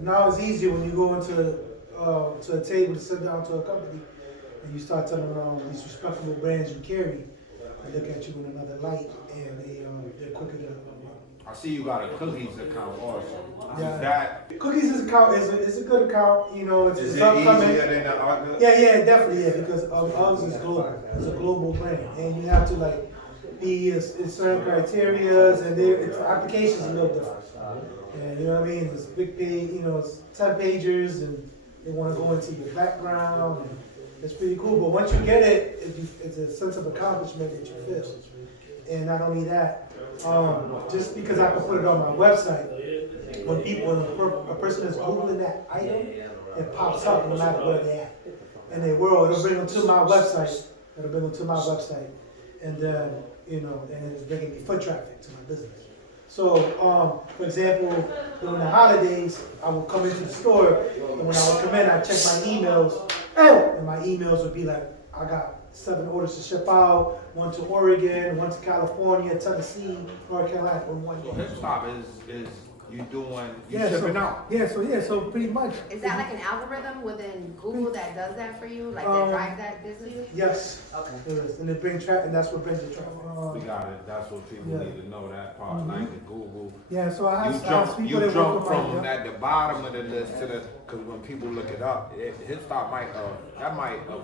Now it's easier when you go into to a table to sit down to a company and you start telling them these respectable brands you carry. They look at you in another light and they're quicker to. I see you got a cookies account also. Yeah. Is that Cookies is a good account. You know, is it's it upcoming. easier than the other? Yeah, definitely, because Uggs is global. It's a global brand, and you have to like be in certain criterias, and its applications a little different. And you know what I mean? It's big page, it's 10 pagers, and they want to go into your background, and it's pretty cool. But once you get it, it's a sense of accomplishment that you feel. And not only that, just because I can put it on my website, when a person is Googling that item, it pops up no matter where they're at in their world. It'll bring them to my website. And then, and it's bringing me foot traffic to my business. So, for example, during the holidays, I will come into the store, and when I would come in, I check my emails, and my emails would be like, I got 7 orders to ship out, 1 to Oregon, 1 to California, Tennessee, North Carolina, in 1 day. So Hipstop is shipping out. So pretty much. Is that like an algorithm within Google that does that for you, like that drives that business? Yes. Okay. It is, and it brings traffic, and that's what brings the traffic. We got it. That's what people need to know, that part, like the Google. Yeah, so I have people You that work jump with from my, at the bottom of the list to the, because when people look it up, Hipstop might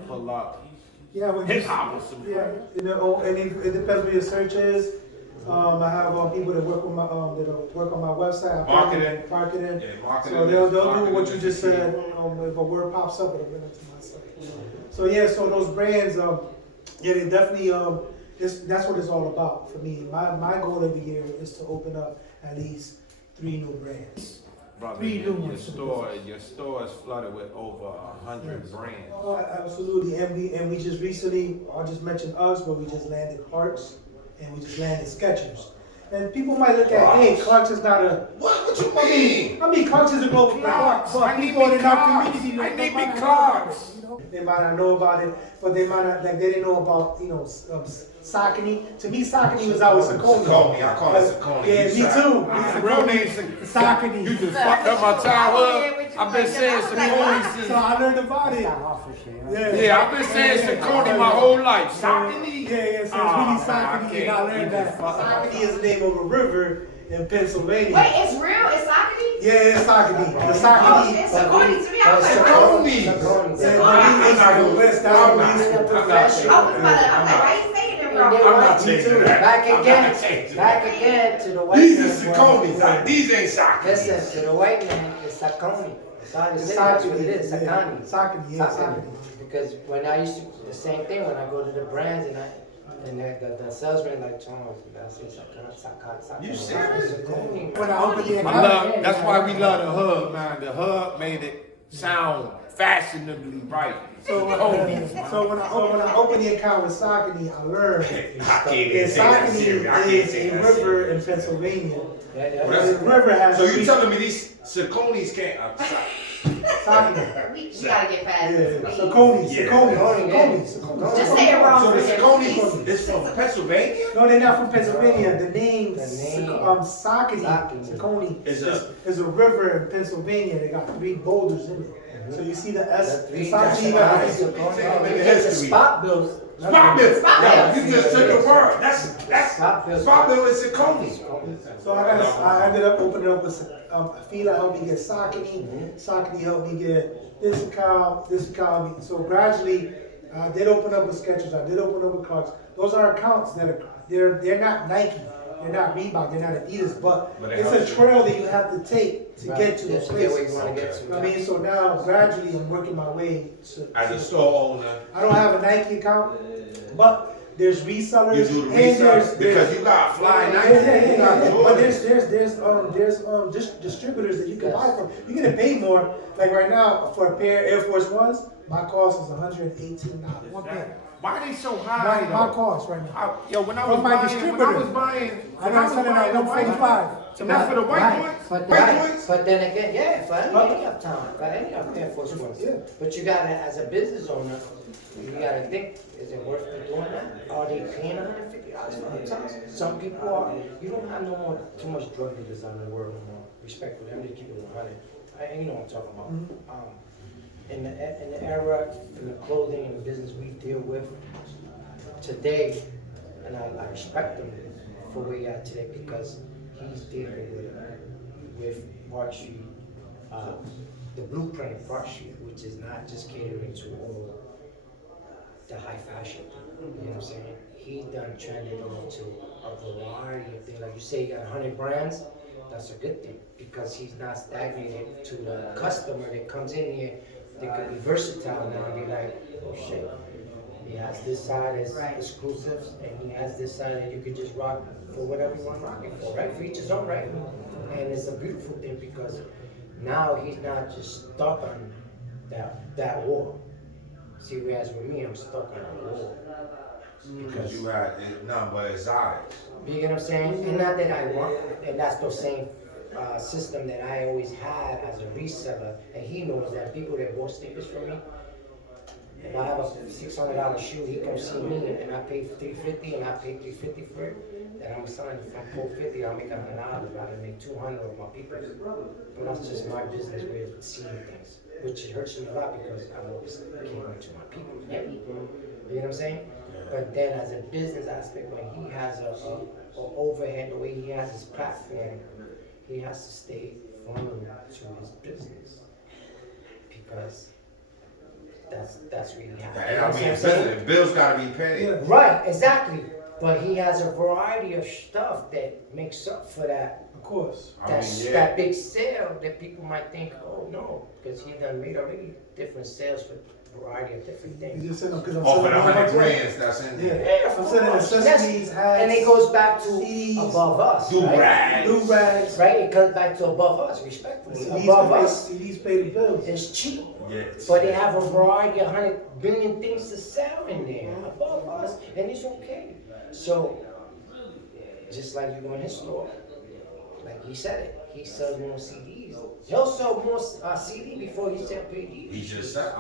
pull up hip hop or something. Yeah, and it depends what your search is. I have people that work on my website. Marketing. Marketing. Yeah, marketing. So they'll do what you just said. If a word pops up, it'll bring it to my site. So yeah, so those brands, they definitely that's what it's all about for me. My goal every year is to open up at least 3 new brands. Brother, your store is flooded with over 100 brands. Oh, absolutely, and we just recently, I just mentioned Uggs, but we just landed Clarks, and we just landed Skechers. And people might look at, hey, Clarks is not a. What you mean? I mean, Clarks is a global brand. I need me Clarks. They might not know about it, but they might not, like, they didn't know about, Saucony. To me, Saucony was always Saucony. Saucony, I call it Saucony. Yeah, me too. Real name Saucony. You just fucked up my childhood. I've been saying Saucony since. So I learned about it. Yeah, I've been saying Saucony my whole life. Saucony? Yeah, so it's really Saucony, and I learned that. Saucony is the name of a river in Pennsylvania. Wait, it's real? It's Saucony? Yeah, it's Saucony. The Oh, Saucony. it's Saucony to me. I was like, Saucony. I'm not gonna list that. I was why you saying it wrong? I'm not changing that. Back again to the white These man. are Sauconys. These ain't Saucony. Listen, to the white man, it's Saucony. That's what it is, Saucony. Saucony, yeah, Saucony. Because when I used to, the same thing, when I go to the brands and the salesman like, oh, that's Saucony. You serious? When I opened the I that's why we love the hub, man. The hub made it sound fashionably right. So when I opened the account with Saucony, I learned that Saucony is a river in Pennsylvania. The river has. So you telling me these Sauconys can't? Saucony. We gotta get past Yeah, this. Saucony. Just say it wrong. So the please. Saucony is from Pennsylvania? No, they're not from Pennsylvania. The name Saucony. Saucony is a river in Pennsylvania. They got 3 boulders in it. So you see the S. Saucony got It's a spot build. Spot bill. Spot bill. You just took the word. That's Spot bill. Spot bill is Saucony. So I ended up opening up with Fila helped me get Saucony. Saucony helped me get this account. So gradually, I did open up with Skechers. I did open up with Clarks. Those are accounts that they're not Nike. They're not Reebok, they're not Adidas, but it's a trail that you have to take to get to those places. I mean, so now gradually I'm working my way to. As a store owner. I don't have a Nike account, but there's resellers. You do the and resellers because you got fly Nike. Yeah. But there's distributors that you can buy from. You're gonna pay more. Like right now, for a pair of Air Force Ones, my cost is $118. One pair. Why they so high though? My cost right now. Yo, when I From my was distributor. buying, I know it's selling at the white 145. joints, and that's for the white Right, joints, but white then, joints. but then again, yeah, for any uptown, for any of Air Force Ones. Yeah. But you gotta, as a business owner, you gotta think, is it worth me doing that? Are they paying $150 for the tons? Some people are. You don't have no more, too much drug dealers out in the world no more. Respectfully, I'm just keeping it 100. You know what I'm talking about. In the era, in the clothing and the business we deal with today, and I respect him for where he at today because he's dealing with Park Street, the blueprint of Park Street, which is not just catering to all the high fashion. You know what I'm saying? He done trended into a variety of things. Like you say, you got 100 brands. That's a good thing because he's not stagnated to the customer that comes in here. They could be versatile now and be like, oh shit. He has this side as exclusives, and he has this side that you could just rock for whatever you want to rock it for, right? For each his own, right? And it's a beautiful thing because now he's not just stuck on that war. See, whereas with me, I'm stuck on a war. Because you had none but exotics. You get what I'm saying? And not that I want, and that's the same system that I always had as a reseller. And he knows that people that bought sneakers from me, if I have a $600 shoe, he comes see me and I pay $350 and I pay $350 for it, then I'm selling it from $450, I'll make $100, I'll make $200 of my people. But that's just my business way of seeing things, which hurts me a lot because I'm always catering to my people. Yeah? You know what I'm saying? But then as a business aspect, when he has a overhead, the way he has his platform, he has to stay firm to his business because that's really happening. I mean, business, bills gotta be paid. Yeah. Right, exactly. But he has a variety of stuff that makes up for that. Of course. That big sale that people might think, oh no, because he done made already different sales for a variety of different You things. just said no because I'm Oh, for selling the 100 100 grands that's in there. Yeah, I'm selling accessories, hats, and it goes back to CDs, above us. Do right? rags. blue rags. Right? It comes back to above us, respectfully. CDs Above pay, us CDs pay the bills. is cheap. Yes. But they have a variety of 100 billion things to sell in there above us, and it's okay. So, just like you go in his store, like he said it, he sells more CDs. He'll sell more CD before he sells PDs. He just said,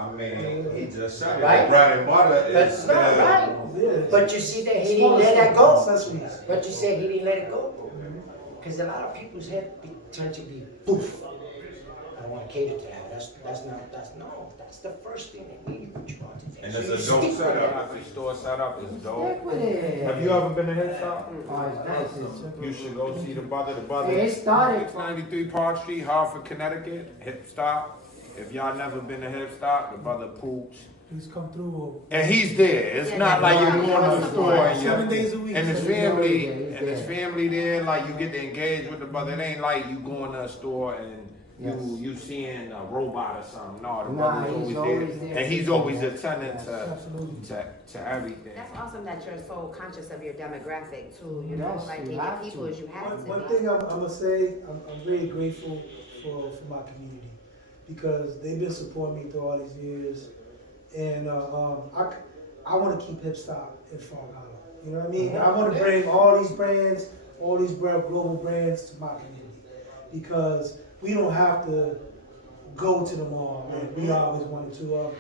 he just said Right? it. Bread and butter That's is not right. Yeah. But you see that he Smaller didn't let that stuff, go. accessories. But you said he didn't let it go. Because a lot of people's head tend to be poof. I don't want to cater to that. That's the first thing they need when you go out to And things. it's a So you dope stick with it. setup. The store setup is dope. Stick with it. Have you ever been to Hipstop? Oh, it's nice. You should go see the brother. The brother. It started 693 Park Street, Hartford, Connecticut. Hipstop. If y'all never been to Hipstop, the brother Pooch. He's come through. And he's there. It's not like you're going to the store and 7 days a week. and his So family he's and his there. family there. Like you get to engage with the brother. It ain't like you going to a store and Yes. you seeing a robot or something. No, the Nah, brother's he's always always there, there. and he's always attending Absolutely. to everything. That's awesome that you're so conscious of your demographic too, you know, Yes, like you in your have people to. as you have to One be. thing I'm gonna say, I'm very grateful for my community because they've been supporting me through all these years, and I want to keep Hipstop in Frog Hollow. You know what I mean? I want to bring all these brands, all these global brands to my community because we don't have to go to the mall like we always wanted to.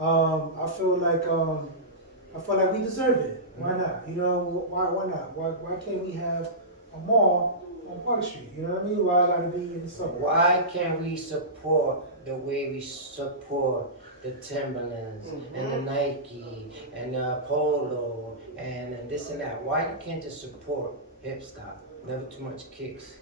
I feel like we deserve it. Why not? You know, why not? Why can't we have a mall on Park Street? You know what I mean? Why I gotta be in the suburbs? Why can't we support the way we support the Timberlands and the Nike and the Polo and this and that? Why you can't just support Hipstop? Never too much kicks.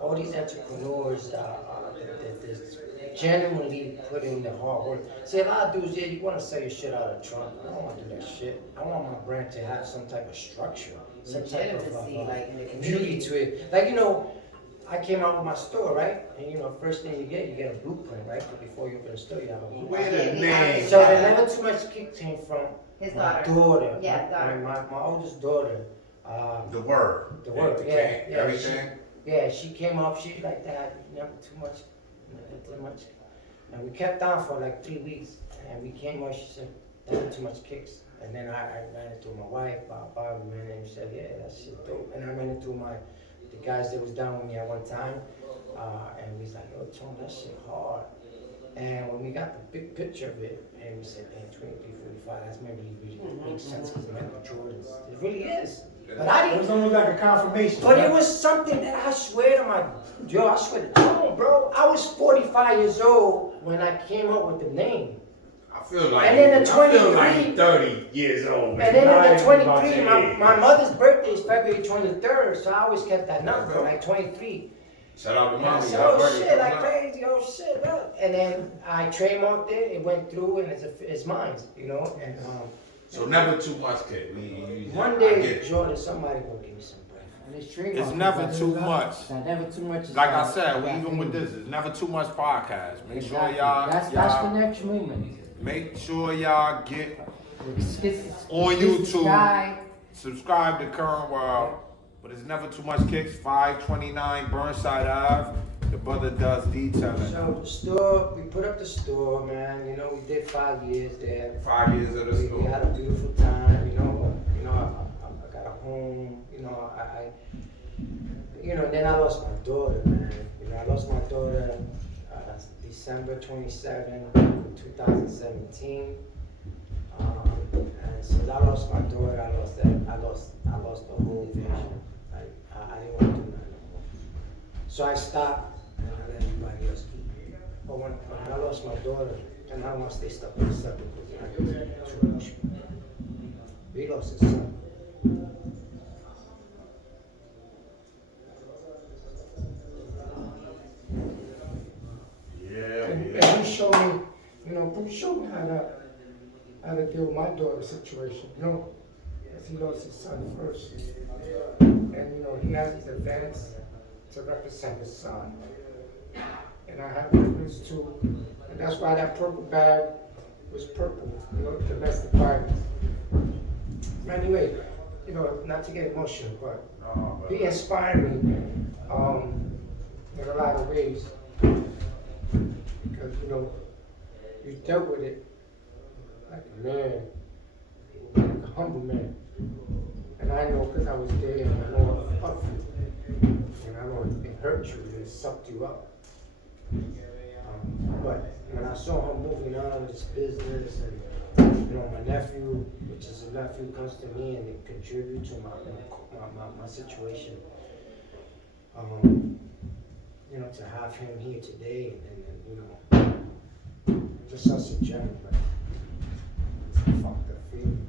All these entrepreneurs that genuinely put in the hard work. See, a lot of dudes, yeah, you want to sell your shit out of the trunk. I don't want to do that shit. I want my brand to have some type of structure, some type of Legitimacy, like in the beauty community. to it. Like, you know, I came out with my store, right? And you know, first thing you get a blueprint, right? But before you open the store, you have a blueprint. Where the name? So the never too much kick came from His my daughter. daughter. Yeah, daughter. My oldest daughter. The word. The word, yeah, Okay, yeah. everything. Yeah, she came up, she like that, never too much, never too much. And we kept on for like 3 weeks, and we came up, she said, Damn, too much kicks. And then I ran it through my wife, Bobby, man, and she said, yeah, that shit dope. And I ran it through the guys that was down with me at one time. And we was like, yo, Tone, that shit hard. And when we got the big picture of it, and we said, man, 2345, that's maybe really makes sense because of Michael Jordan's. It really is. But I It didn't. was almost like a confirmation. But it was something that I swear to Tone, bro. I was 45 years old when I came up with the name. I feel like And then the I feel 23 like 30 years old. And then Not in the even about 23, that my age. mother's birthday is February 23rd, so I always kept that number, like 23. Shout out to And I mommy. said, Her oh birthday shit, coming like up. crazy, oh shit, look. And then I trademarked it, it went through, and it's mine, you know? And So never too much, kid. one I get day, it. Jordan, somebody gonna give me some bread. And it's true. It's never too much. Never too much. Like I said, even with this, it's never too much podcast. Make sure y'all, That's the next movement. make sure y'all get on On YouTube. Subscribe to Current World. But it's never too much kicks. 529 Burnside Ave. The brother does detailing. So the store, we put up the store, man, you know, we did 5 years there. 5 years of the We school. had a beautiful time, you know, I got a home, you know, then I lost my daughter, man. You know, I lost my daughter December 27, 2017. And since I lost my daughter, I lost the whole vision. I didn't want to do nothing no more. So I stopped and I let everybody else keep it. But when I lost my daughter, and I want to stay stuck on the subject because I get too much. We lost his son. And he showed me, Bruce showed me how to deal with my daughter's situation, because he lost his son first. And, he has his events to represent his son. And I have this too. And that's why that purple bag was purple, domestic violence. Anyway, not to get emotional, but he inspired me in a lot of ways. Because, you dealt with it like a man, like a humble man. And I know because I was there and I know I fought for you. And I know it hurt you and it sucked you up. But when I saw him moving on with his business and, my nephew, which is a nephew, comes to me and it contributes to my situation. To have him here today and just such a gem, but it's a fucked up feeling.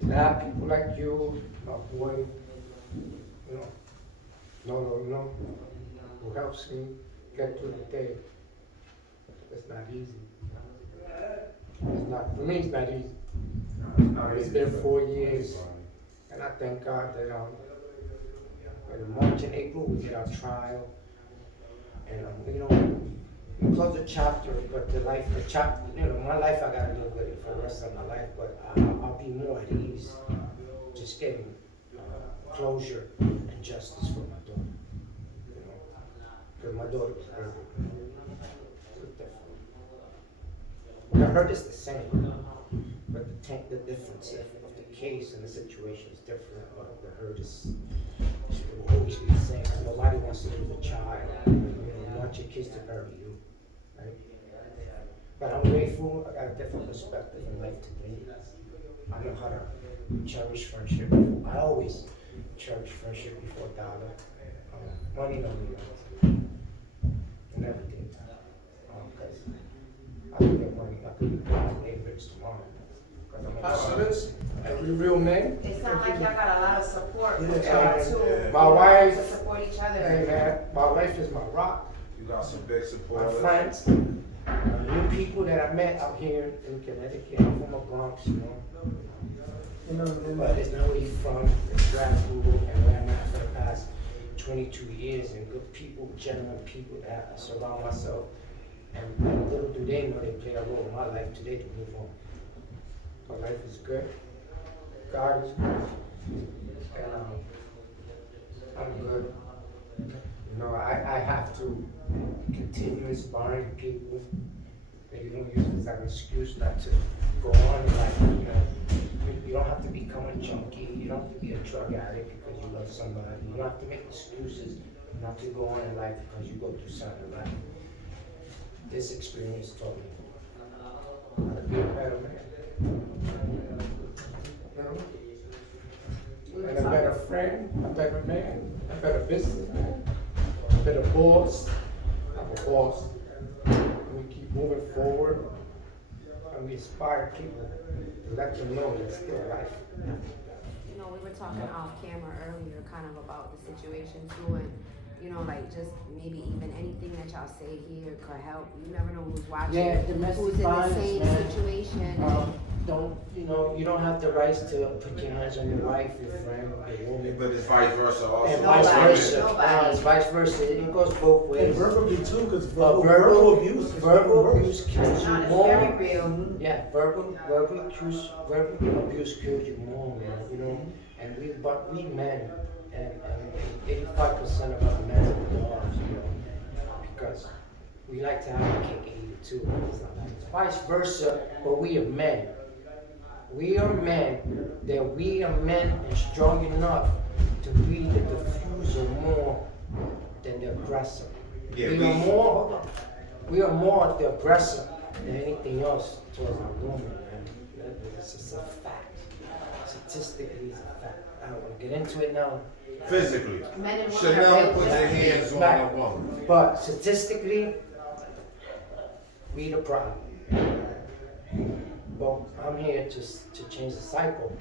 To have people like you, my boy, who helps me get through the day. It's not easy. For me, it's not easy. It's been 4 years, and I thank God that in March and April we get our trial, and we close the chapter, but my life I gotta live with it for the rest of my life, but I'll be more at ease, just getting closure and justice for my daughter, because my daughter was hurt. It was different. The hurt is the same, but the difference of the case and the situation is different, but the hurt will always be the same, because nobody wants to lose a child. You want your kids to bury you, right? But I'm grateful. I got a different perspective in life today. I know how to cherish friendship. I always cherish friendship before dollar. Money don't mean nothing. And everything. Because I can get money. I could be rich tomorrow. Hustlers, and we real men. It sounds like y'all got a lot of support from Yeah. y'all too. My wife, To support each other. hey man, my wife is my rock. You got some big My supporters. friends, new people that I met out here in Connecticut. I'm from the Bronx, But it's not where you're from. It's Google and where I'm at for the past 22 years, and good people, genuine people that I surround myself. And little do they know they play a role in my life today to move on. My life is good. God is good. And I'm good. I have to continue inspiring people And you don't use it as an excuse not to go on in life, you know. You don't have to become a junkie, you don't have to be a drug addict because you love somebody. You don't have to make excuses not to go on in life because you go through something in life. This experience taught me how to be a better man. You know? And a better friend, a better man, a better businessman, a better boss. I'm a boss. We keep moving forward and we inspire people to let them know there's still life. You know, we were talking off camera earlier kind of about the situation too, and you know, like just maybe even anything that y'all say here could help. You never know who's watching, Yeah, domestic who's in the violence, same man. situation. Don't, you know, you don't have the rights to put your hands on your wife, your friend, your woman. But it's vice versa also. And Nobody, vice versa. nobody. It's vice versa. It goes both And ways. verbally too, because Verbal verbal abuse. is Verbal worse. abuse kills you No, it's more. very real. Yeah, verbal abuse kills you more, man. You know, and we men, and 85% of us men are dogs, you know, because we like to have a cake and eat it too. It's vice versa, but we are men. We are men, that we are men and strong enough to be the diffuser more than the aggressor. Yeah, We are more the aggressor than anything else towards our woman, man. It's just a fact. Statistically, it's a fact. I don't want to get into it now. Physically. Men and women Chanel are put their hands on a woman. But statistically, we the problem. Well, I'm here to change the cycle.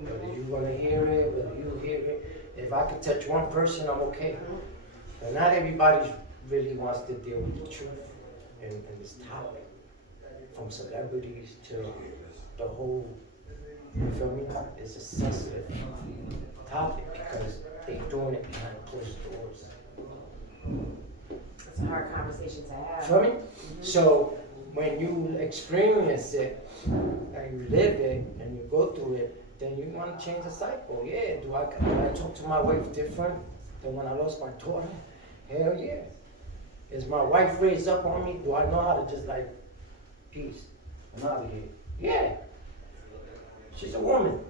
Whether you want to hear it, whether you hear it, if I could touch one person, I'm okay. But not everybody really wants to deal with the truth and this topic. From celebrities to the whole, you feel me? It's a sensitive topic because they're doing it behind closed doors. It's a hard conversation to have. Feel me? So when you experience it and you live it and you go through it, then you want to change the cycle. Yeah, do I talk to my wife different than when I lost my daughter? Hell yeah. Is my wife raised up on me? Do I know how to just like, peace, I'm out of here? Yeah. She's a woman.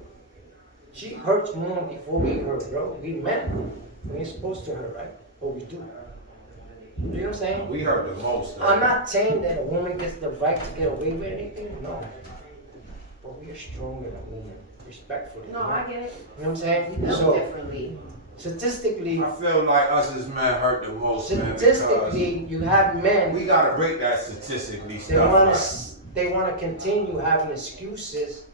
She hurts more before we hurt, bro. We men. We ain't supposed to hurt, right? But we do. You know what I'm saying? We heard the most. I'm not saying that a woman gets the right to get away with anything, no. But we are stronger than a woman, respectfully. No, I get it. You know what I'm saying? We built So, differently. statistically, I feel like us as men hurt the most, man, statistically, you have men, we gotta break that statistically they stuff. want right? to, they want to continue having excuses,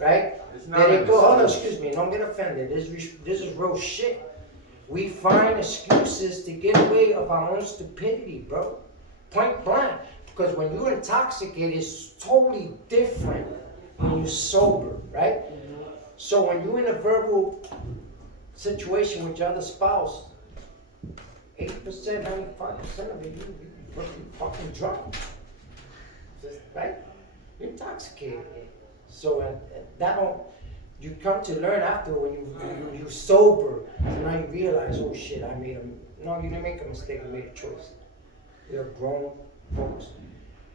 right? It's not Then they an go, hold on, excuse. excuse me, don't get offended. This is real shit. We find excuses to get away of our own stupidity, bro. Point blank. Because when you're intoxicated, it's totally different when you're sober, right? So when you're in a verbal situation with your other spouse, 80%, 95% of it, you fucking drunk. Just, right? You're intoxicated. So that don't, you come to learn after when you sober, and now you realize, oh shit, no, you didn't make a mistake, you made a choice. You're grown folks.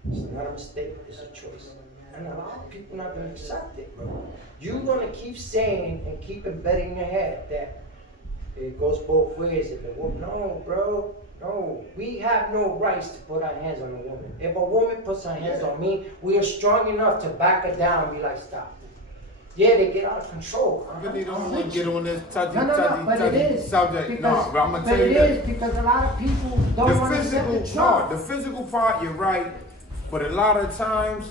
It's not a mistake, it's a choice. And a lot of people not gonna accept it, bro. You're gonna keep saying and keep embedding in your head that it goes both ways. If a woman, no, bro, no. We have no rights to put our hands on a woman. If a woman puts her hands on me, we are strong enough to back her down and be like, stop. Yeah, they get out of control. I really don't want to get on this touchy But it is. subject. Because, No, but I'm gonna but tell you it this. is because a lot of people don't The want to accept the physical, truth. the physical part, you're right, but a lot of times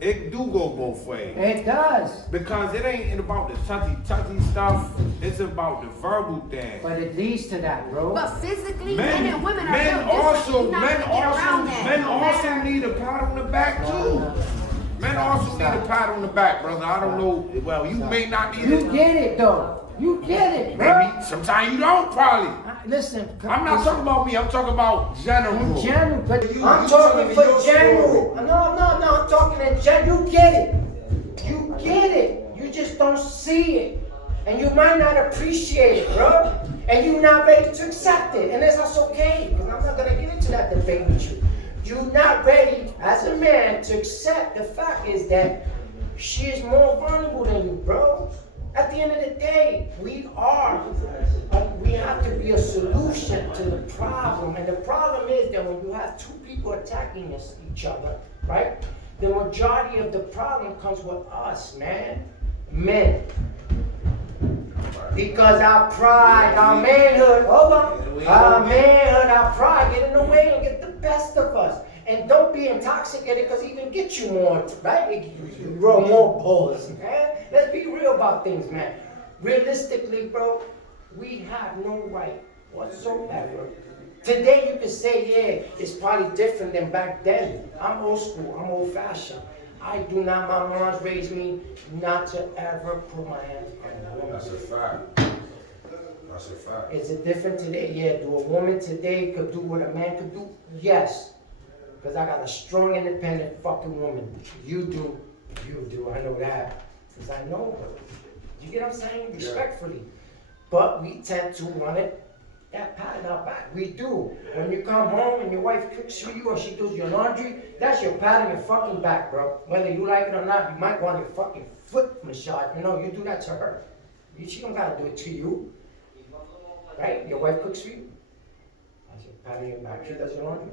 it do go both ways. It does. Because it ain't about the touchy stuff, it's about the verbal thing. But it leads to that, bro. But physically, men and women are built different. also, You're not gonna get around that. men no also matter- need a pat on the back too. Men also need a pat on the back, brother. I don't know. Well, you may not need You it. get it, though. You get it, bro. Maybe sometimes you don't. Probably. Listen. I'm not talking about me. I'm talking about general. in general, but I'm talking for general. No, I'm talking in general. You get it. You get it. You just don't see it. And you might not appreciate it, bro. And you're not ready to accept it. And that's okay. Because I'm not going to get into that debate with you. you're not ready as a man to accept the fact is that she is more vulnerable than you, bro. At the end of the day, we have to be a solution to the problem. And the problem is that when you have two people attacking each other, right? The majority of the problem comes with us, man. Men. Because our pride, our manhood, our manhood, our pride get in the way and get the best of us. And don't be intoxicated because it can get you more, right? You grow more balls, man. Let's be real about things, man. Realistically, bro, we have no right whatsoever. Today you can say, yeah, it's probably different than back then. I'm old school, I'm old fashioned. I do not, my mom's raised me not to ever put my hands on a woman. That's a fact. That's a fact. Is it different today? Yeah. Do a woman today could do what a man could do? Yes. Because I got a strong, independent fucking woman. You do. I know that. Because I know her. You get what I'm saying? Respectfully. But we tend to want it, that pat in our back. We do. When you come home and your wife cooks for you or she does your laundry, that's your pat on your fucking back, bro. Whether you like it or not, you might want your fucking foot massage. You know, you do that to her. She don't gotta do it to you. Right? Your wife cooks for you. That's your pat on your back. She does your laundry.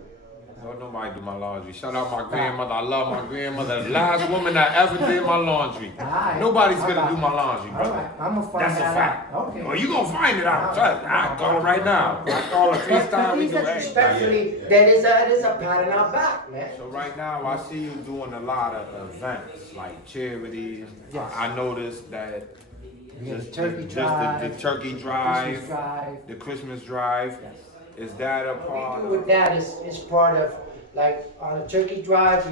No, nobody do my laundry. Shout out my grandmother. I love my grandmother. The last woman that ever did my laundry. Alright. Nobody's gonna do my laundry, brother. Alright, I'm gonna find That's a that fact. out. Okay. Oh, you gonna find it out. Trust me. I'll call her right now. I call her FaceTime. We do everything. Respectfully, that is a pat on our back, man. So right now, I see you doing a lot of events, like charities. Yes. I noticed that We have just turkey the drive, turkey Christmas drive, drive. the Christmas drive. Yes. Is that a What part we do with of? that is part of, like, on the turkey drive, I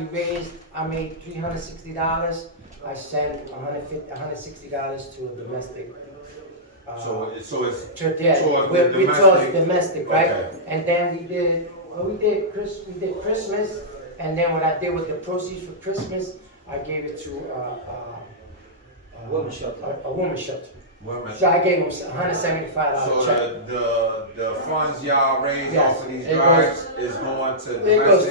made $360. I sent $160 to a domestic. So it's towards domestic. domestic, right? Okay. And then we did Christmas, and then what I did with the proceeds for Christmas, I gave it to a woman's shelter. Women. So I gave them $175 So check. the funds y'all raise Yes, off of these it drives is going to It goes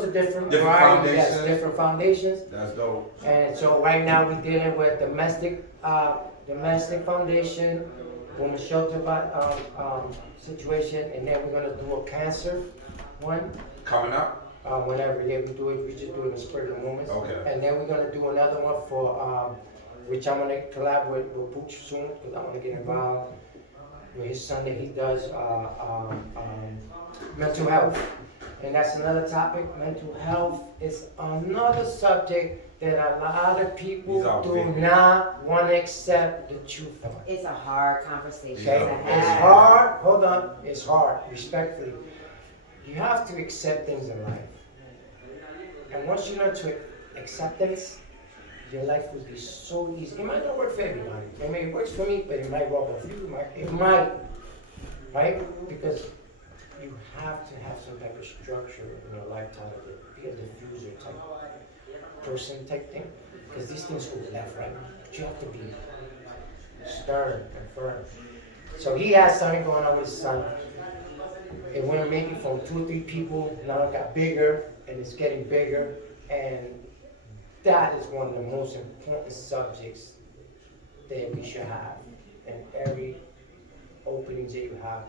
to different Different varieties, yes, foundations. different foundations. That's dope. And so right now we're dealing with domestic foundation, women's shelter situation, and then we're gonna do a cancer one. Coming up? Whenever we do it, we just do it in the spirit of the moment. Okay. And then we're gonna do another one for, which I'm gonna collaborate with Pooch soon, because I wanna get involved with his son that he does, mental health. And that's another topic. Mental health is another subject that a lot of people These are do big. not want to accept the truth on. It's a hard conversation Okay? to It's have. hard. Hold on. It's hard. Respectfully, you have to accept things in life. And once you learn to acceptance, your life will be so easy. It might not work for everybody. I mean, it works for me, but it might work for you. It might, right? Because you have to have some type of structure in your lifetime to be a diffuser type person type thing. Because these things go left, right? But you have to be stern and firm. So he has something going on with his son. It went maybe from 2 or 3 people, now it got bigger, and it's getting bigger. And that is one of the most important subjects that we should have in every openings that you have.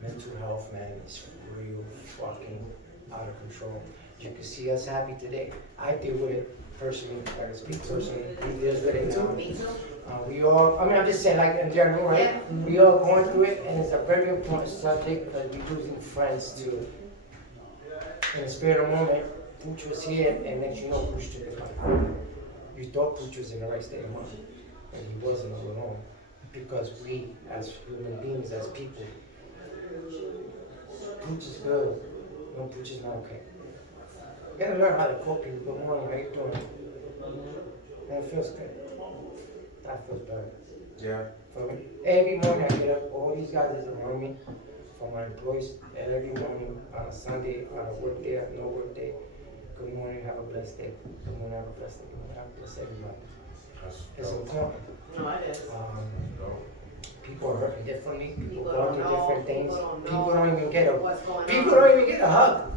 Mental health, man, is real fucking out of control. You can see us happy today. I deal with it personally, I speak personally. He deals with it too. Me too. We all, I'm just saying, like in general, right? Yeah. We all going through it, and it's a very important subject because we're losing friends too. In the spirit of the moment, Pooch was here, and then you know Pooch took his life. You thought Pooch was in the right state of mind, and he wasn't all alone. Because we, as human beings, as people, Pooch is good, no, Pooch is not okay. You gotta learn how to cope people. Good morning, how you doing? And it feels good. That feels better. Yeah. For me, every morning I get up, all these guys is around me, for my employees, and every morning on a Sunday, on a work day, no work day. Good morning, have a blessed day. Good morning, have a blessed day. Good morning, have a blessed everybody. That's It's dope. important. No, it is. People are hurting differently. People People go don't through know. different things. People don't People know don't even get what's going people on. don't even get a hug.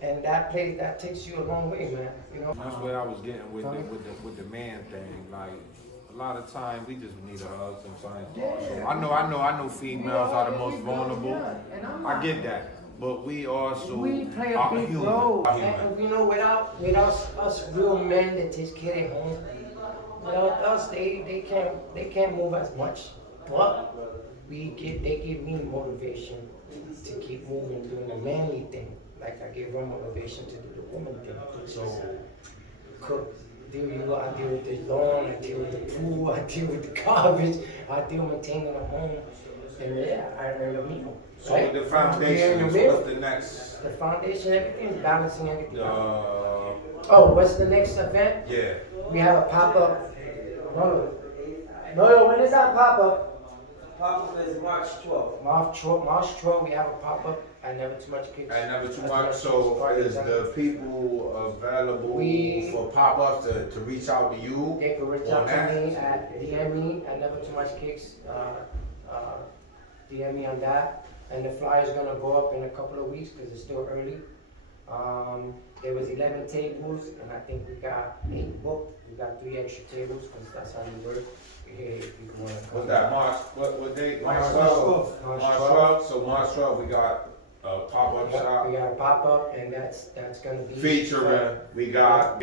And that takes you a long way, man. You know. That's what I was getting with the man thing. Like a lot of times we just need a hug sometimes. So I know females are the most vulnerable. I get that. But we also We play a are big human. role. Are human. And you know, without us real men that takes care of home, without us, they can't move as much. But they give me motivation to keep moving, doing the manly thing. Like I gave her motivation to do the woman thing. So cook, I deal with the lawn, I deal with the pool, I deal with the garbage, I deal with maintaining the home. And yeah, I earn a meal. So the foundation is what's the next? The foundation, everything's balancing everything. Oh, what's the next event? yeah. We have a pop-up. No, when is that pop-up? Pop-up is March 12th. March 12th, we have a pop-up. I never too much kicks. And never too much. So is the people available for pop-ups to reach out to you? They can reach out to me at DM me at Never Too Much Kicks. DM me on that. And the flyer's gonna go up in a couple of weeks because it's still early. There was 11 tables, and I think we got 8 booked. We got 3 extra tables because that's how we work. Hey, if you wanna come. What's that, March? What date? March 12th. 12th. March 12th. So March 12th, we got a pop-up shop. We got a pop-up, and that's gonna be Featuring, we got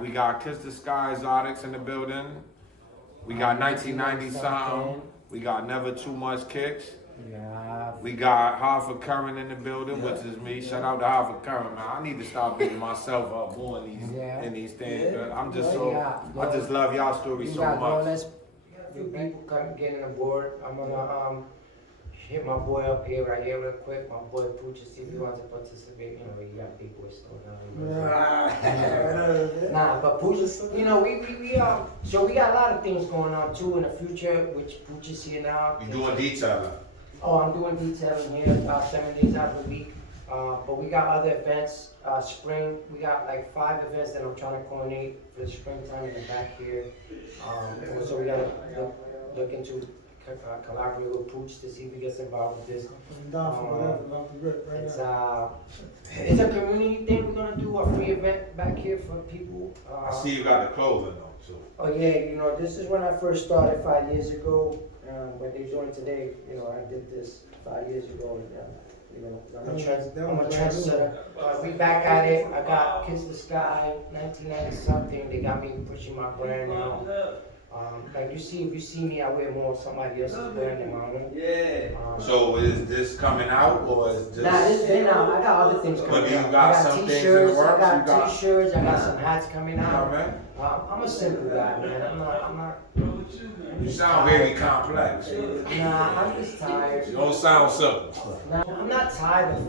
We got Kiss the Sky Exotics in the building. We got 1990 Sound. We got Never Too Much Kicks. Yeah. We got Harvard Curran in the building, which is me. Shout out to Harvard Curran, man. I need to start beating myself up more in these things. I'm just I just love y'all story so much. New people come getting aboard. I'm gonna hit my boy up here right here real quick. My boy Pooch, see if he wants to participate. You know, you got big boy still now. Nah, but Pooch, you know, so we got a lot of things going on too in the future, which Pooch is here now. You doing detailing? Oh, I'm doing detailing here 7 days out of the week. But we got other events. Spring, we got like 5 events that I'm trying to coordinate for the springtime in the back here. So we gotta look into collaborate with Pooch to see if he gets involved with this. It's a community thing. We're gonna do a free event back here for people. I see you got the clothing though too. Oh yeah, you know, this is when I first started 5 years ago. What they're doing today, you know, I did this 5 years ago. And, you know, I'm a trendsetter. We back at it. I got Kiss the Sky, 1990 something. They got me pushing my brand now. Like if you see me, I wear more of somebody else's brand than my own. Yeah. So is this coming out or is this? Nah, this been out. I got other things coming But you out. got I got some things in the t-shirts. works? I You got got- t-shirts. I got some hats coming out. man. I'm a simple guy, man. I'm not. You sound very complex. Nah, I'm just tired. You don't sound simple. Nah, I'm not tired of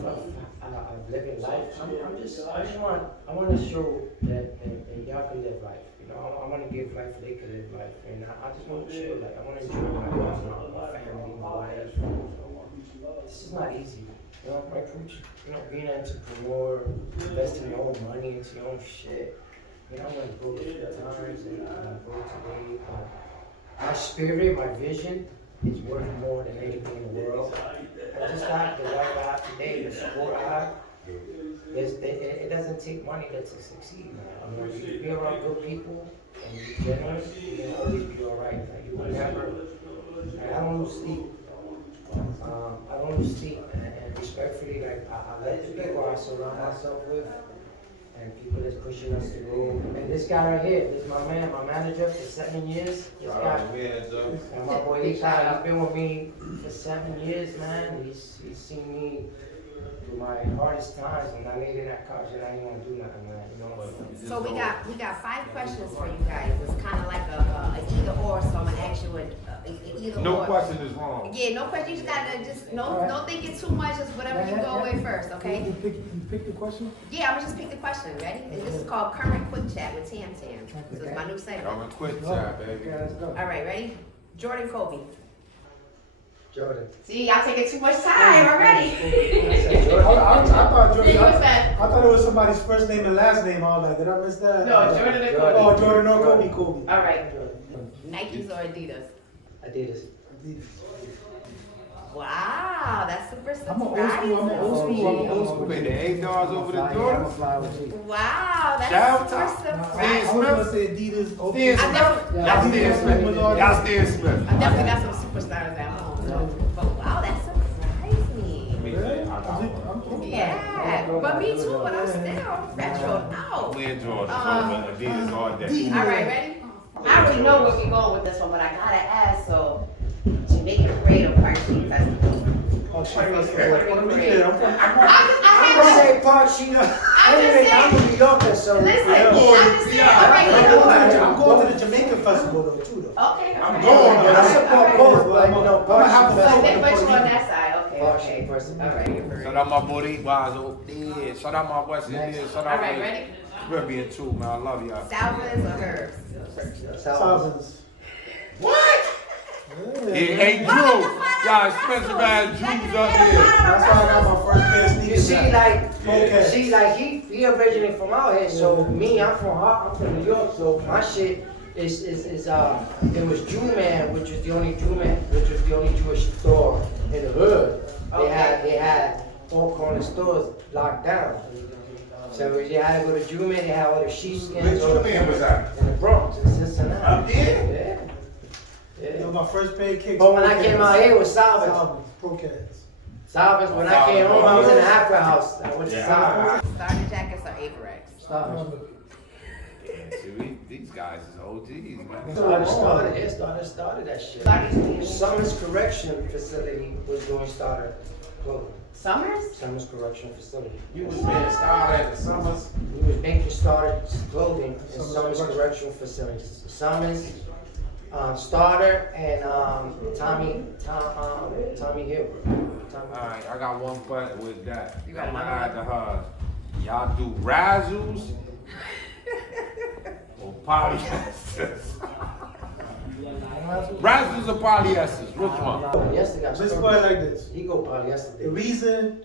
living life. I want to show that y'all can live life. You know, I want to give life so they can live life, and I just want to chill. Like I want to enjoy my life, my family, my wife. This is not easy. You know, my Pooch, you know, being an entrepreneur, investing your own money into your own shit. You know, I'm gonna go a few times and go today. My spirit, my vision is worth more than anything in the world. I just got the life I have today, the support I have. It doesn't take money to succeed. I mean, if you be around good people and you're generous, you can always be alright. Like, you will never. Like, I don't lose sleep. I don't lose sleep, and respectfully, like I like the people I surround myself with. And people that's pushing us to go. And this guy right here, this is my man, my manager for 7 years. This guy, and my boy Eli, he's been with me for 7 years, man. He's seen me through my hardest times, and I laid in that couch and I didn't want to do nothing, man. You know. So we got 5 questions for you guys. It's kind of like a either or. So I'm gonna ask you an either No or. question is wrong. Yeah, no question. You just gotta no thinking too much. Just whatever you go with first, okay? You pick the question? Yeah, I'm gonna just pick the question. Ready? This is called Current Quick Chat with Tam Tam. So it's my new segment. Come and quit that, baby. Okay, let's go. All right, ready? Jordan Kobe. Jordan. See, y'all taking too much time already. I thought Jordan. See, what's that? I thought it was somebody's first name and last name. All that. Did I miss that? No, Jordan and Kobe. Oh, Jordan or Kobe. All right. Nikes or Adidas? Adidas. Adidas. Wow, that's super surprising. I'm an old school. Wait, the $8 over the door? Wow, that's Shout super out. surprising. I was gonna say Adidas. Stan I Smith. never- Y'all Stan Smith. Y'all Stan Smith. I definitely got some superstars at home. But wow, that surprised me. Yeah, but me too, but I'm still retro out. We in Georgia, so Adidas all day. All right, ready? I already know where we're going with this one, but I gotta ask, so Jamaican Parade or Park Street Festival? Oh, shit. I'm just I'm gonna say Park Street. Anyway, I'm a New Yorker, so. Listen, yeah. I'm just saying, all right, you know what? I'm going to the Jamaican festival though, too, though. Okay, I'm okay. going, but I support both, but you know, Park have Street a But Festival. you on that side, okay, Park okay. Street Festival. All right, Shout out my Boricuas out there. Shout out my West Indians. Shout all out right, my ready? Caribbean too, man. I love y'all. Salvas or herbs? Thousands. What? Hey, Drew. Y'all expensive ass Jews up here. That's why I got my first pair of You sneakers. see, at. like, he originated from out here, so me, I'm from New York, so my shit is it was Jew Man, which was the only Jewish store in the hood. They had all corner stores locked down. So you had to go to Jew Man, they had all the sheepskins. Which Jew Man was that? In the Bronx, in Cincinnati. Up there? Yeah. You know, my first pair of kicks. But when I came out here, it was Salvas. Salvas, Pro Cats. Salvas, when I came home, I was in the Afro House. I went to Salvas. Starter jackets or Averex? Salvas. See, these guys is OGs, man. Started that shit. Starter Summers Correction Facility was doing starter clothing. Summers? Summers Correction Facility. You was being started at the summers. We was making starter clothing in Summers Correctional Facilities. Summers, Starter, and Tommy Hill. Alright, I got one question with that. You got I'm gonna another add to her. Y'all do razzles or polyesters? Razzles or polyesters? Which one? Polyester got Let's started. put it like this. He go polyester. The reason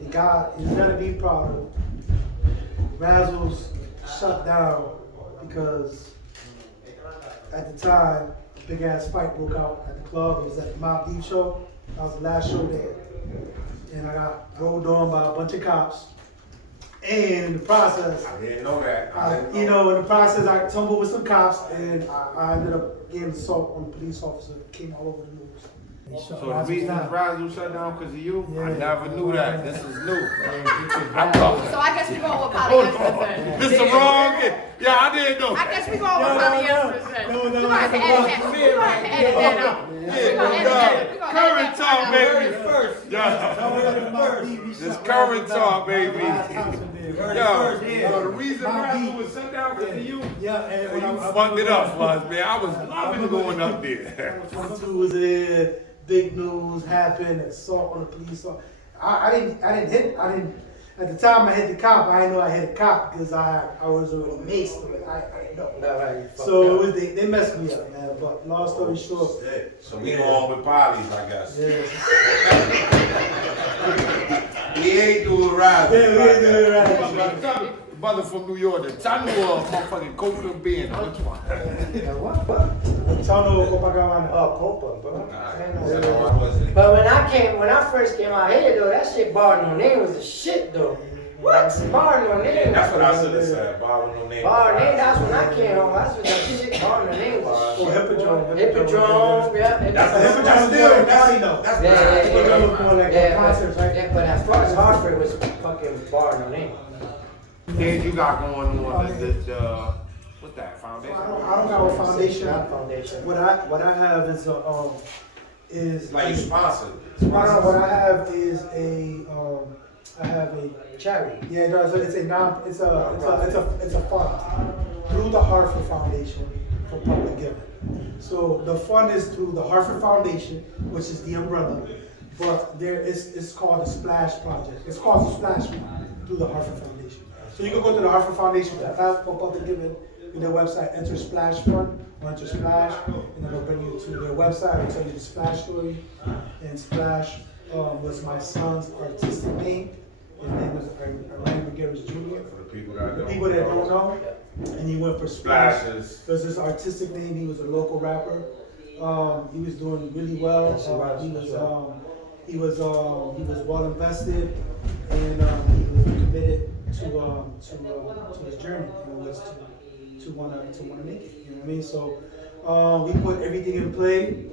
he's gonna be problem, Razzles shut down because at the time, a big ass fight broke out at the club. It was at the Mob Deep show. That was the last show there. And I got rolled on by a bunch of cops. And in the process, I didn't know that. in the process, I tumbled with some cops and I ended up getting assault on a police officer. It came all over the news. He shut So the Razzles reason down. Razzle shut down because of you? I Yeah. never knew that. This is new. I thought. So I guess we're going with Hold polyester on. then. This is wrong. Yeah, I didn't know. I guess we're going with polyester then. No, We're going to have to edit that. We're going to have to edit that out. We're going to edit that. We're going to Current edit talk, that baby. First. Yeah. This current talk, baby. Yo, the reason Razzle was shut down because of you. Yeah, and when You fucked it up, was man. I was loving going up there. 22 was there, big news happened, assault on the police. I didn't, at the time I hit the cop, I didn't know I hit a cop because I was already maced, but I didn't know. No, right, you fucked So up. it was, they messed me up, man, but long story short. So we on with polys, I guess. Yeah, We ain't doing right. we ain't doing it right. Tell me, brother from New York, the Tanu motherfucking Coca being which one? What? Tano Copacabana. Oh, Copa, bro. Alright. But when I first came out here, though, that shit bar no name was the shit, though. What? Bar no name. That's what I should have said. Bar with no name. Bar name, that's when I came home. That's what that shit bar no name was. Oh, Hippodrome. Hippodrome, yeah. That's still, that's Hippodrome was more like Yeah, concerts, right? yeah, but as far as Hartford, it was fucking bar no name. Then you got going on the what's that, foundation? I don't got a foundation. Not foundation. What I have is is like you sponsored. what I have is I have a Charity. yeah, no, it's a fund through the Hartford Foundation for public giving. So the fund is through the Hartford Foundation, which is the umbrella, but it's called the Splash Project. It's called the Splash Fund through the Hartford Foundation. So you can go to the Hartford Foundation for public giving in their website, enter Splash Fund or enter Splash, and it'll bring you to their website. It'll tell you the Splash story. And Splash was my son's artistic name. His name was Ryan McGarris Jr. For the people that The don't people that don't know, and he went for Splash. Splashes. It was his artistic name. He was a local rapper. He was doing really well. he was well invested, and he was committed to his journey, and was to wanna make it. You know what I mean? So we put everything in play.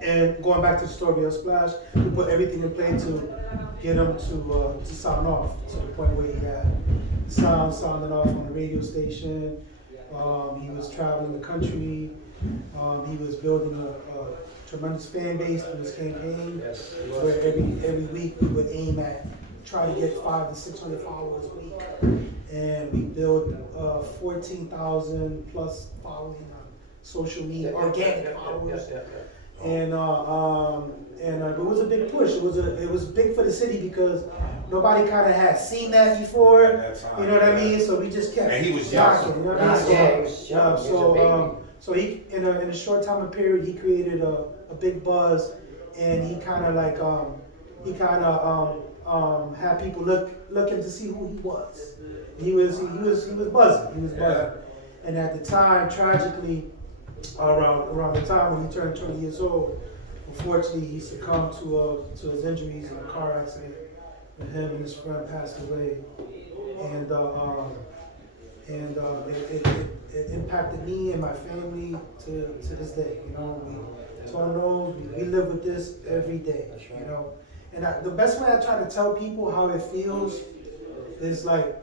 And going back to the story of Splash, we put everything in play to get him to sound off to the point where he had the sounding off on the radio station. He was traveling the country. He was building a tremendous fan base through his campaign, where every week we would aim at try to get 500 to 600 followers a week, and we built 14,000 plus following on social media, organic followers. And it was a big push. It was big for the city because nobody kind of had seen that before. You know what I mean? So we just kept. And he was knocking, young. you know what I mean? He was young. So he in a short time of period he created a big buzz, and he kind of like had people looking to see who he was. He was buzzing. And at the time, tragically, around the time when he turned 20 years old, unfortunately he succumbed to his injuries in a car accident, and him and his friend passed away. And it impacted me and my family to this day. You know, we live with this every day. You know, and the best way I try to tell people how it feels is like,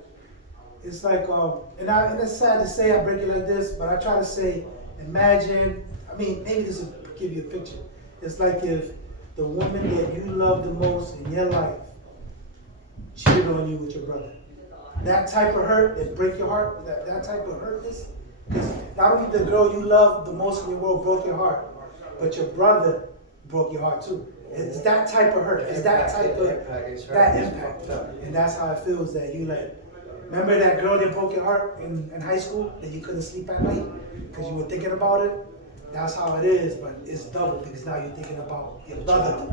and it's sad to say I break it like this, but I try to say, imagine, maybe this will give you a picture. It's like if the woman that you love the most in your life cheated on you with your brother. That type of hurt that break your heart, that type of hurt is, because not only the girl you love the most in the world broke your heart, but your brother broke your heart too. It's that type of hurt. It's that type of, that impact. And that's how it feels that you like, remember that girl that broke your heart in high school that you couldn't sleep at night because you were thinking about it? That's how it is, but it's double because now you're thinking about your brother.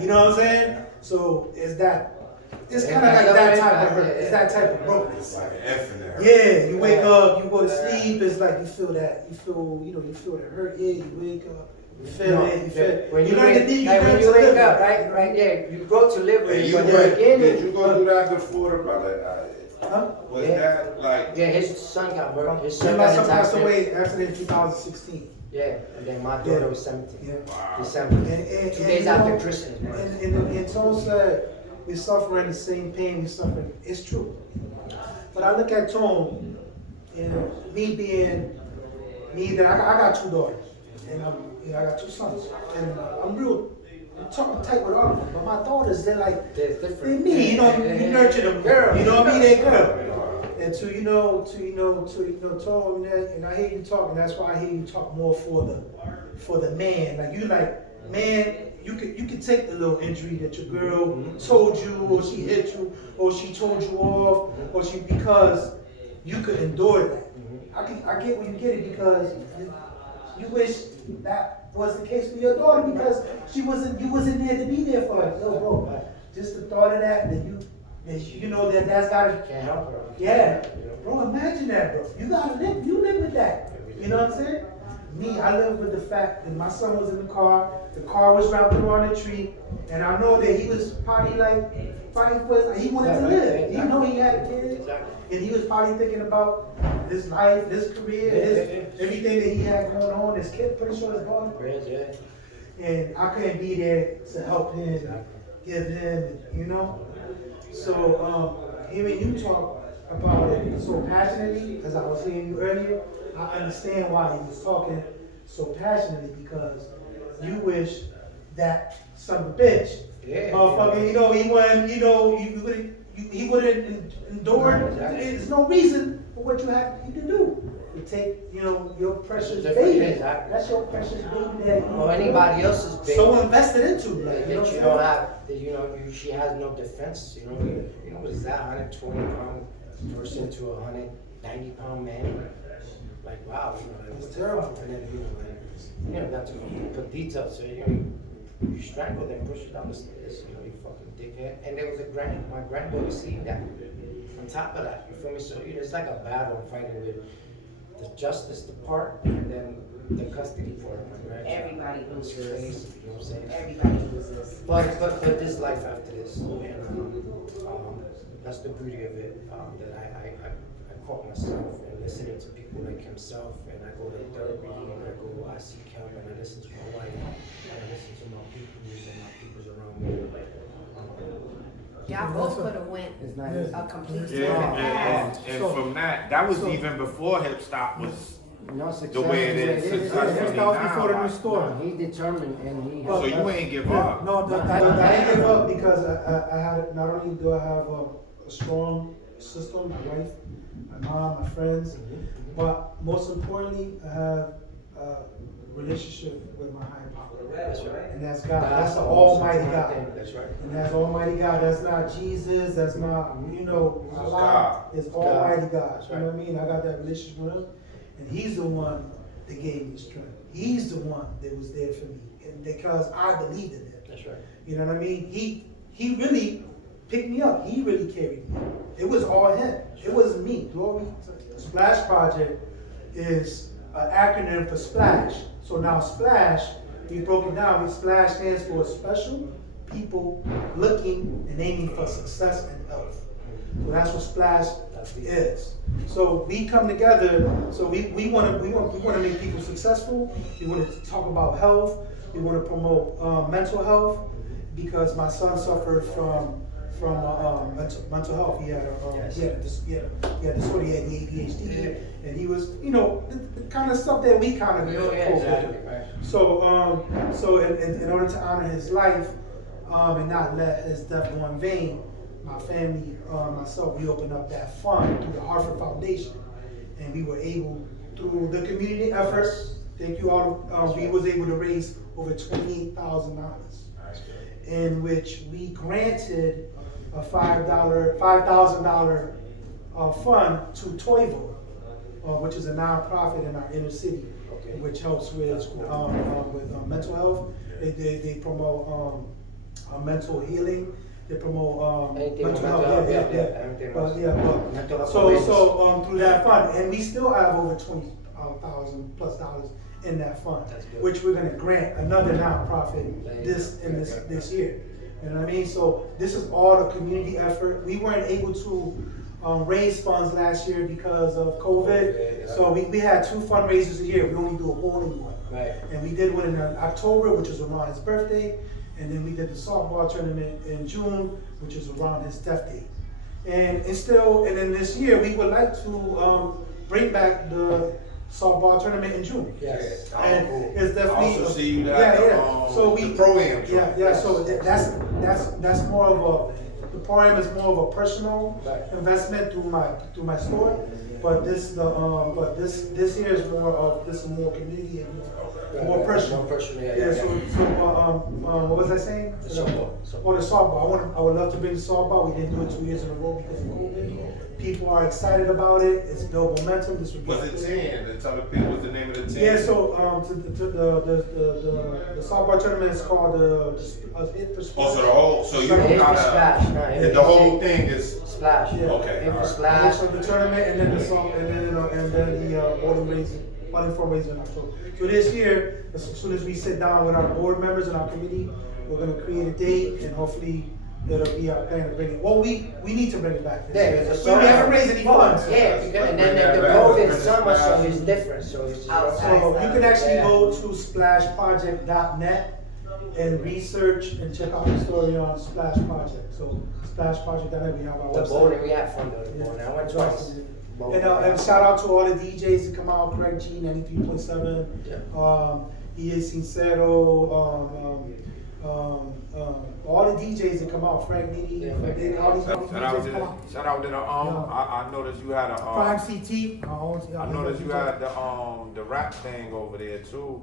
You know what I'm saying? So it's kind of like that type of hurt. It's that type of brokenness. Like an F in there. Yeah, you wake up, you go to sleep, it's like you feel the hurt, yeah, you wake up, you feel it, When you wake up, right there, you go to live with it, but then again, did you go through that before the brother? Huh? Was that like? Yeah, his son got hurt. His My son son got passed attacked. away accident in 2016. Yeah, and then my daughter was 17. Yeah. Wow. December. 2 days after know, Christmas. And Tone said, we suffering the same pain we suffering. It's true. But I look at Tone, and me being me, that I got 2 daughters, and I got 2 sons, and I'm real tight with all of them. But my daughters, they're like, they're me. You know, you nurture them, girl. You know what I mean? They're girl. And to Tone, and I hear you talking. That's why I hear you talk more for the man. Like you, like man. You could take the little injury that your girl told you, or she hit you, or she told you off, or because you could endure that. I get where you get it because you wish that was the case with your daughter because you wasn't there to be there for her. Yo, bro, just the thought of that you know that's gotta Can't help her. Yeah, bro, imagine that, bro. You live with that. You know what I'm saying? Me, I live with the fact that my son was in the car was wrapped around the tree, and I know that he was probably like fighting for he wanted to live. You know he had a kid, and he was probably thinking about his life, his career, everything that he had going on, his kid, pretty sure his daughter. And I couldn't be there to help him, give him, you know? So, hearing you talk about it so passionately, as I was hearing you earlier, I understand why he was talking so passionately because you wish that son of a bitch, motherfucker, you know, he wouldn't, you know, he wouldn't endure. There's no reason for what you have to do. You take, you know, your precious baby. That's your precious baby that or anybody else's baby. So invested into, like, that you don't have, that you know, she has no defense. You know what is that? 120-pound person to a 190-pound man. Like wow, you know, it's terrible. And then not to put details. So you strangle them, push it down the stairs. You know, you fucking dickhead. And there was my granddaughter seeing that. On top of that, you feel me? So it's like a battle fighting with the justice part, and then the custody for my grandchild. Everybody It's loses. crazy, you know what I'm saying? Everybody loses. But this life after this, and that's the beauty of it. That I caught myself and listening to people like himself, and I go to therapy, and I seek help, and I listen to my wife, and I listen to my peoples around me. Y'all both could have went It's not Yeah. easy. a complete Yeah, different path. and from that was even before Hipstop was No success. the way it is Yeah, successfully that was before the now. new store. He determined and he. So you ain't give up. No, I didn't give up because I had, not only do I have a strong system, my wife, my mom, my friends, but most importantly, I have a relationship with my higher power. That's right. And that's God. That's the most Almighty important God. thing. That's right. And that's Almighty God. That's not Jesus. That's not, God. Allah. It's Almighty God. That's You know what I mean? I got that relationship with Him, and He's the one that gave me strength. He's the one that was there for me, and because I believed in Him. That's right. You know what I mean? He really picked me up. He really carried me. It was all Him. It wasn't me. Glory. The Splash Project is an acronym for Splash. So now Splash, we broke it down. Splash stands for Special People Looking and Aiming for Success and Health. So that's what Splash is. So we come together. So we want to make people successful. We want to talk about health. We want to promote mental health because my son suffered from mental health. He had disorder. He had ADHD, and he was, the kind of stuff that we kind of Exactly. Right. So in order to honor his life and not let his death go in vain, my family, myself, we opened up that fund through the Hartford Foundation, and we were able, through the community efforts, thank you all, we was able to raise over $28,000, in which we granted a $5,000 fund to Toivo, which is a nonprofit in our inner city, which helps with mental health. They promote mental healing. They promote mental health. So through that fund, and we still have over $20,000+ in that fund, which we're going to grant another nonprofit this year. You know what I mean? So this is all the community effort. We weren't able to raise funds last year because of COVID. So we had 2 fundraisers a year. We only do a bowling one. Right. And we did one in October, which was around his birthday. And then we did the softball tournament in June, which is around his death date. And then this year, we would like to bring back the softball tournament in June. Yes. And it's I definitely also see you at So the pro-am. So that's more of the program is more of a personal investment through my store. But this year is more community and more personal. More personal, So what was I saying? The softball. Oh, the softball. I would love to bring the softball. We didn't do it 2 years in a row because of COVID. People are excited about it. It's built momentum. This would be Was it 10? Tell the people what's the name of the 10? Yeah, so the softball tournament is called Ep.3. Oh, so you don't It's gotta, Splash, the whole thing is, Splash. Yeah. okay. It's all right. Splash. So the tournament and then the song and then the bowling fundraiser in October. So this year, as soon as we sit down with our board members and our committee, we're gonna create a date and hopefully it'll be our plan to bring it. Well, we need to bring it back. Yeah, because the We haven't raised any funds. Yeah, and then the COVID summer show is different, so it's just. So you can actually go to splashproject.net and research and check out the story on Splash Project. So splashproject.net, we have our The website. bowling, we had fun though, the bowling. I went twice. And shout out to all the DJs that come out, Craig G, 93.7, EA Sincero, all the DJs that come out, Frank Nitty, all these Shout out DJs to come out. shout out to the I noticed you had a Prime CT. I noticed you had the rap thing over there too.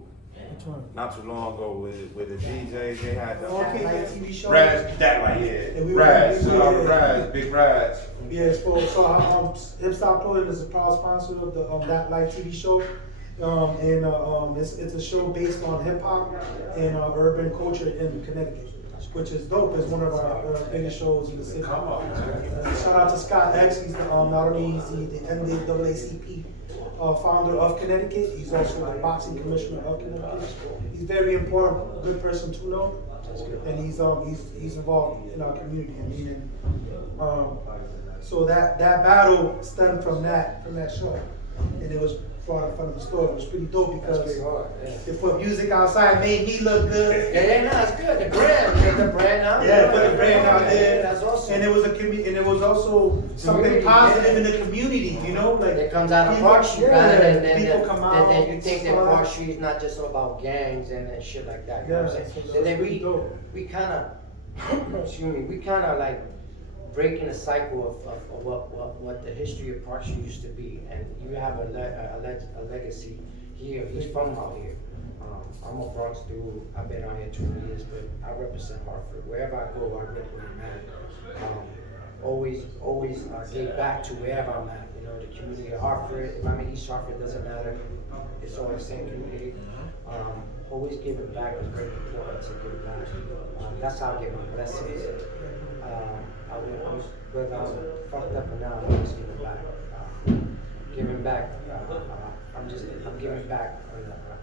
Which one? Not too long ago with the DJs, they had the Okay, yeah, TV show. Raz, that right here. And we Raz, were- Raz, big Raz. Yes, so Hipstop Clothing is a proud sponsor of the That Life TV show. It's a show based on hip hop and urban culture in Connecticut, which is dope. It's one of our biggest shows in the city. Come on, man. Shout out to Scott X. He's not only is he the NAACP founder of Connecticut. He's also the boxing commissioner of Connecticut. He's very important, good person to know, and he's involved in our community. I mean, and, so that battle stemmed from that show, and it was brought in front of the store. It was pretty dope because they put music outside, made me look good. Yeah, no, it's good. The brand out there. Yeah, put the brand out there. That's awesome. And it was and it was also something positive in the community, you know, like it comes out of people- Park Street yeah, rather than people come out. then you think that smile. Park Street is not just all about gangs and shit like that. You know what I'm Yeah, saying? so And then pretty dope. we kind of, excuse me, we kind of like breaking the cycle of what the history of Park Street used to be, and you have a legacy here. He's from out here. I'm a Bronx dude. I've been out here 20 years, but I represent Hartford. Wherever I go, I rep where I'm at. Always get back to wherever I'm at. You know, the community of Hartford. If I'm in East Hartford, doesn't matter. It's all the same community. Always giving back is very important to give back. That's how I get my blessings. Whether I'm fucked up or not, I'm always giving back. Giving back. I'm giving back.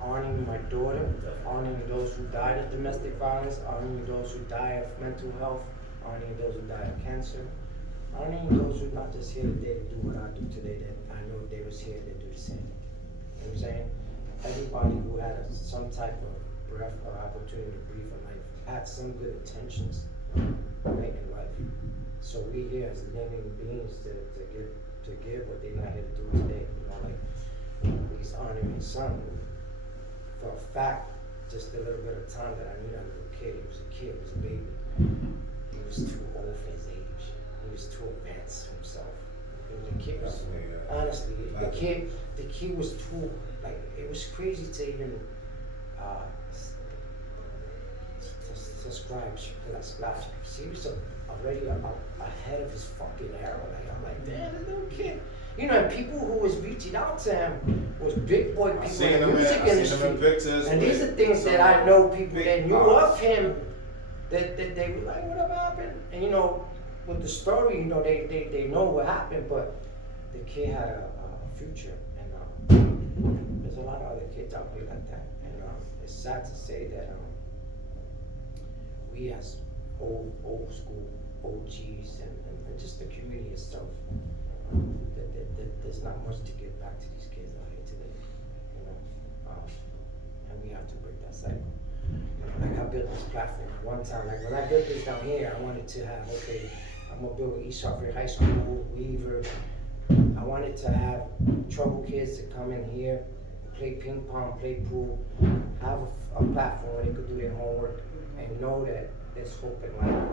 Honoring my daughter, honoring those who died of domestic violence, honoring those who die of mental health, honoring those who die of cancer, honoring those who not just here today to do what I do today, that I know if they was here, they'd do the same. You know what I'm saying? Everybody who had some type of breath or opportunity to breathe in life had some good intentions in life. So we here as living beings to give what they're not here to do today. You know, like he's honoring his son. For a fact, just a little bit of time that I knew that little kid, he was a baby. He was too old for his age. He was too advanced for himself. The kid was, honestly, the kid was too, like, it was crazy to even subscribe to that splash. He was already ahead of his fucking era. Like, I'm like, damn, this little kid. You know, and people who was reaching out to him was big boy people in the music industry. And these are things that I know people that knew of him, that they were like, whatever happened? And you know, with the story, you know, they know what happened, but the kid had a future. And there's a lot of other kids out here like that. And it's sad to say that we as old school OGs and just the community itself, there's not much to give back to these kids out here today, you know, and we have to break that cycle. Like I built this platform one time. Like when I built this down here, I wanted to have, okay, I'm gonna build East Hartford High School, Weaver. I wanted to have trouble kids to come in here, play ping pong, play pool, have a platform where they could do their homework and know that there's hope in life.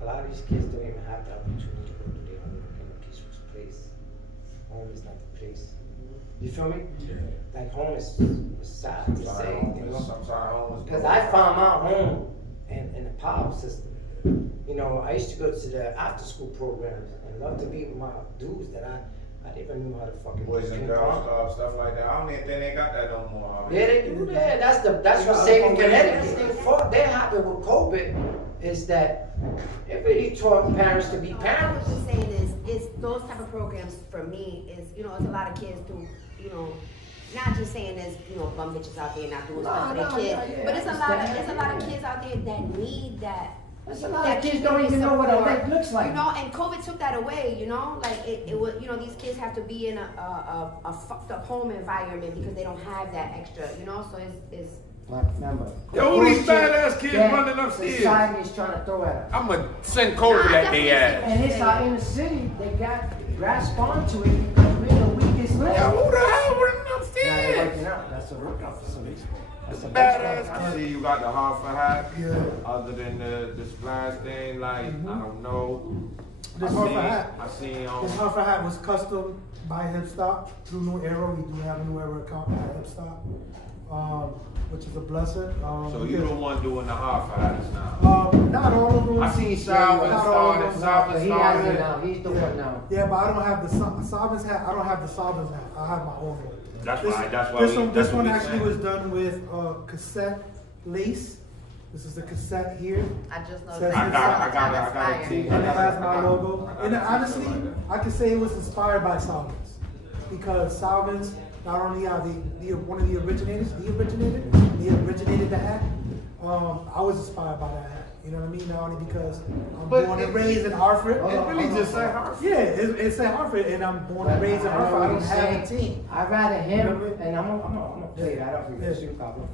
A lot of these kids don't even have the opportunity to go do their homework in a peaceful place. Home is not the place. You feel me? Yeah. Like home is sad to say, you know? Because I found my home in the power system. You know, I used to go to the after school programs and love to be with my dudes that I never knew how to fucking Boys and Girls Club, stuff like that. I don't even think they got that no more. Yeah, they do that. That's what saving Connecticut thing for. They happened with COVID is that it really taught parents to be I was parents. just saying is those type of programs for me is, you know, it's a lot of kids who, you know, not just saying there's, you know, bum bitches out there not doing stuff for their kids, but it's a lot of kids out there that need that. There's a lot of kids don't even know what a life looks like. You know, and COVID took that away, you know? Like, it was, you know, these kids have to be in a fucked up home environment because they don't have that extra, you know? So it's Remember. Yo, who these badass kids running upstairs? Society is trying to throw at us. I'ma send COVID at they ass. And it's out in the city, they got grasped onto it because we're the weakest link. Yo, who the hell running Now they're upstairs? working out. That's a workout for some people. That's a Badass. I see you got the Hartford hat. Yeah. Other than the splash thing, like, I don't know. This Hartford hat. I seen This Hartford hat was custom by Hipstop through New Era. We do have a New Era account at Hipstop, which is a blessing. So you the one doing the Hartford hats now? Not all of them. I seen Salvin started, Salvin He has it started. now. He's the one now. Yeah, but I don't have the Salvin's hat. I don't have the Salvin's hat. I have my own one. That's This- right, that's why This we- one, that's this what one we actually saying. was done with cassette lace. This is the cassette here. I just know Says that I got it's a tee. And it has my logo. And honestly, I could say it was inspired by Salvin's. because Salvins not only are one of the originators, they originated the hat. I was inspired by that hat. You know what I mean? Not only because I'm born and raised in Hartford. It really just said Hartford. Yeah, it's in Hartford, and I'm born and raised in Hartford. I don't have a team. I'd rather him, and I'm gonna play that up for you, super Pablo.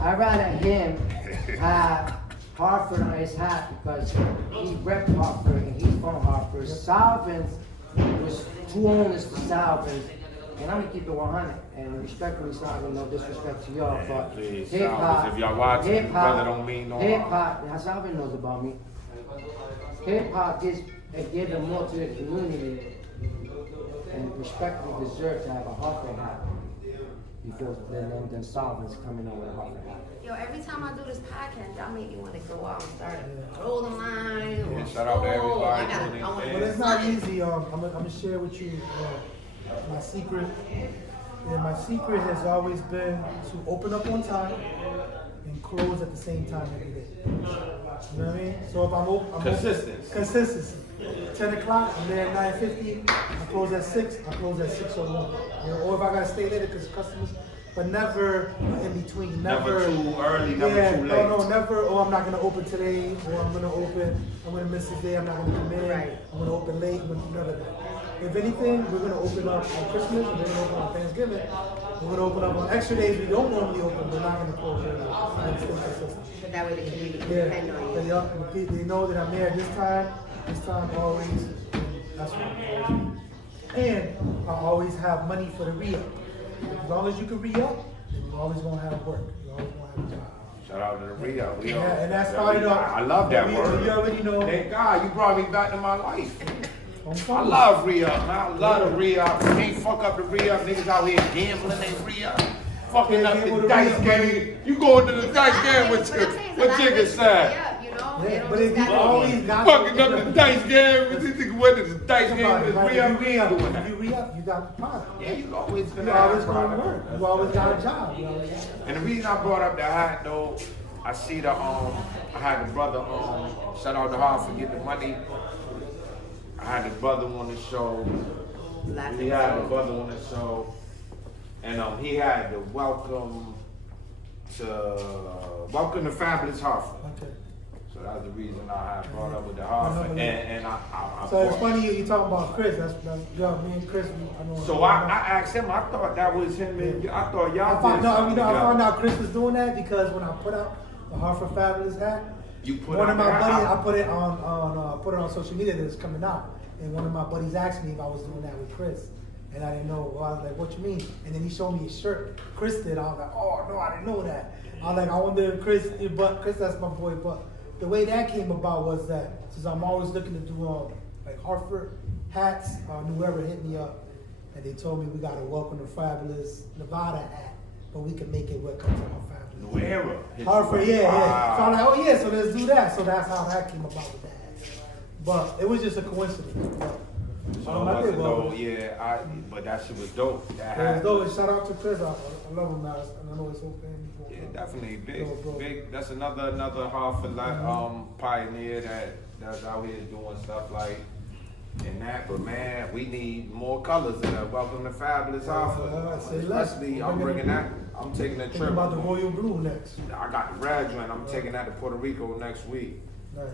I'd rather him have Hartford on his hat because he repped Hartford and he's from Hartford. Salvins was two owners for Salvins, and I'm gonna keep it 100. And respectfully, Salvin, no disrespect to y'all, but Please, hip hop, if y'all watching, your brother don't mean no hip harm. hop. Now Salvin knows about me. Hip hop gives more to the community, and respectfully deserve to have a Hartford hat because then Salvin's coming over with a Hartford hat. Yo, every time I do this podcast, y'all make me want to go out and start a clothing line. Yeah, shout out to everybody I doing want their But to it's not easy. I'm gonna share with you my secret. And my secret has always been to open up on time and close at the same time every day. You know what I mean? So if I'm open, consistency. 10 o'clock, I'm there at 9:50. I close at 6. I close at 6:01. You know, or if I gotta stay later because customers, but never in between. Never too early, never too late. No, never. Oh, I'm not gonna open today, or I'm gonna miss this day. I'm not gonna come in. Right. I'm gonna open late. None of that. If anything, we're gonna open up on Christmas. We're gonna open on Thanksgiving. We're gonna open up on extra days we don't normally open. We're not gonna close early. We're gonna stay consistent. But that way the community can Yeah, depend on you. they know that I'm there this time always. And that's what I'm always. And I always have money for the re-up. As long as you can re-up, you're always gonna have work. You're always gonna have a job. Shout out to the Rio. Yeah, and that started off. I love that word. You already know. Thank God you brought me back to my life. I'm I fine. love re-up, man. I love the re-up. Can't fuck up the re-up. Niggas out here gambling they re-up. Fucking up gamble the the dice re-up, game. You going to the dice game with what chicken said? Yeah, you know, Yeah, they don't but just if you gotta always be- got Fucking up the dice game. This nigga went to the dice Think game about with it, his right? re-up. If We ain't doing if that. you re-up, you got the product. Yeah, you always You gonna always have gonna product. work. You always got a job. You always got And the reason I brought up the hat though, I see the I had the brother shout out to Hartford Get the Money. I had the brother on the show. Last He had the episode. brother on the show, and he had the welcome to Fabulous Hartford. Okay. So that's the reason I had brought up with the Hartford, and I So it's brought- funny you talking about Chris. That's yeah, me and Chris. I know. So I asked him. I thought that was him, and I thought y'all I found, did no, something you know, I together. found out Chris was doing that because when I put out the Hartford Fabulous hat, You put one out of my the hat? buddies, I put it on social media that it's coming out, and one of my buddies asked me if I was doing that with Chris, and I didn't know. Well, I was like, "What you mean?" And then he showed me his shirt. Chris did. I was like, "Oh no, I didn't know that." I was like, "I wonder if Chris, but Chris, that's my boy." But the way that came about was that since I'm always looking to do like Hartford hats, whoever hit me up, and they told me we got a Welcome to Fabulous Nevada hat, but we can make it what comes from our Fabulous. New era. Hartford, yeah. So I'm Wow. like, oh yeah, so let's do that. So that's how that came about with that. But it was just a coincidence. But, So I it did wasn't well. no, yeah, but that shit was dope. That It was hat. dope. And shout out to Chris. I love him now. And I know his whole family. Yeah, definitely Dope, bro. big. That's another Hartford pioneer that's out here doing stuff like and that. But man, we need more colors in that. Welcome to Fabulous Hartford. say less. Especially, I'm bringing that. I'm taking a Think trip. about the royal blue next. I got the red joint. I'm taking that to Puerto Rico next week. Nice.